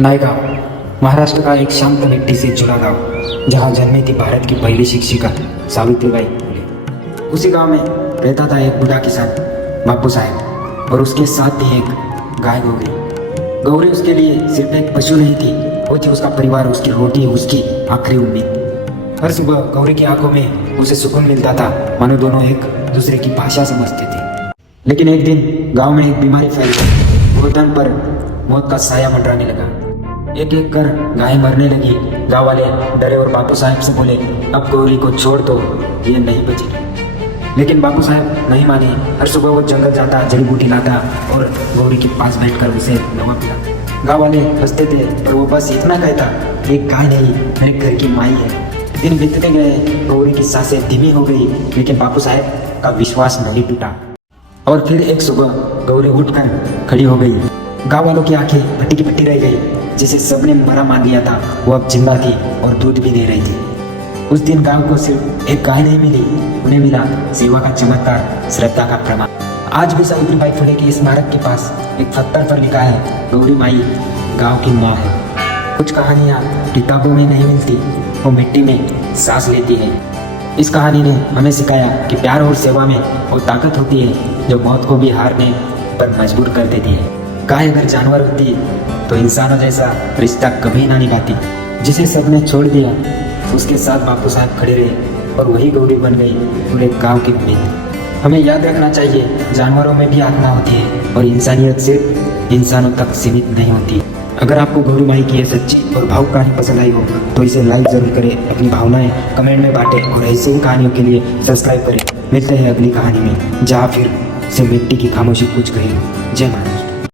नायगाव महाराष्ट्र का एक शांत मिट्टी से जुड़ा गांव जहां जन्मी थी भारत की पहली शिक्षिका सावित्रीबाई फुले। उसी गांव में रहता था एक बूढ़ा किसान बापू साहब और उसके साथ थी एक गाय गौरी। गौरी उसके लिए सिर्फ एक पशु नहीं थी, वो थी उसका परिवार, उसकी रोटी, उसकी आखिरी उम्मीद। हर सुबह गौरी की आंखों में उसे सुकून मिलता था, मानो दोनों एक दूसरे की भाषा समझते थे। लेकिन एक दिन गांव में एक बीमारी फैल गई। गोधन पर मौत का साया मंडराने लगा। एक एक कर गाय मरने लगी। गांव वाले डरे और बापू साहब से बोले, अब गौरी को छोड़ दो, ये नहीं बचेगी। लेकिन बापू साहब नहीं माने। हर सुबह वो जंगल जाता, जड़ी बूटी लाता और गौरी के पास बैठकर उसे दवा पिलाता। गांव वाले हंसते थे पर वो बस इतना कहता, एक गाय नहीं, मेरे घर की माई है। दिन बीतते गए, गौरी की सांसें धीमी हो गई, लेकिन बापू साहब का विश्वास नहीं टूटा। और फिर एक सुबह गौरी उठकर खड़ी हो गई। गांव वालों की आंखें भट्टी की भट्टी रह गई। जिसे सबने मरा मान लिया था वो अब जिंदा थी और दूध भी दे रही थी। उस दिन गांव को सिर्फ एक गाय नहीं मिली, उन्हें मिला सेवा का चमत्कार, श्रद्धा का प्रमाण। आज भी सावित्रीबाई फुले के स्मारक के पास एक पत्थर पर लिखा है, गौरी माई गांव की माँ है। कुछ कहानियाँ किताबों में नहीं मिलती, वो मिट्टी में सांस लेती है। इस कहानी ने हमें सिखाया कि प्यार और सेवा में वो ताकत होती है जो मौत को भी हारने पर मजबूर कर देती है। गाय अगर जानवर होती तो इंसानों जैसा रिश्ता कभी ना निभाती। जिसे सबने छोड़ दिया उसके साथ बापू साहब खड़े रहे और वही गौरी बन गई पूरे गांव की उम्मीद। हमें याद रखना चाहिए, जानवरों में भी आत्मा होती है और इंसानियत सिर्फ इंसानों तक सीमित नहीं होती। अगर आपको गौरी माई की ये सच्ची और भावुक कहानी पसंद आई हो तो इसे लाइक जरूर करें, अपनी भावनाएं कमेंट में बांटें और ऐसी ही कहानियों के लिए सब्सक्राइब करें। मिलते हैं अगली कहानी में, जहाँ फिर से मिट्टी की खामोशी कुछ कहे। जय माता।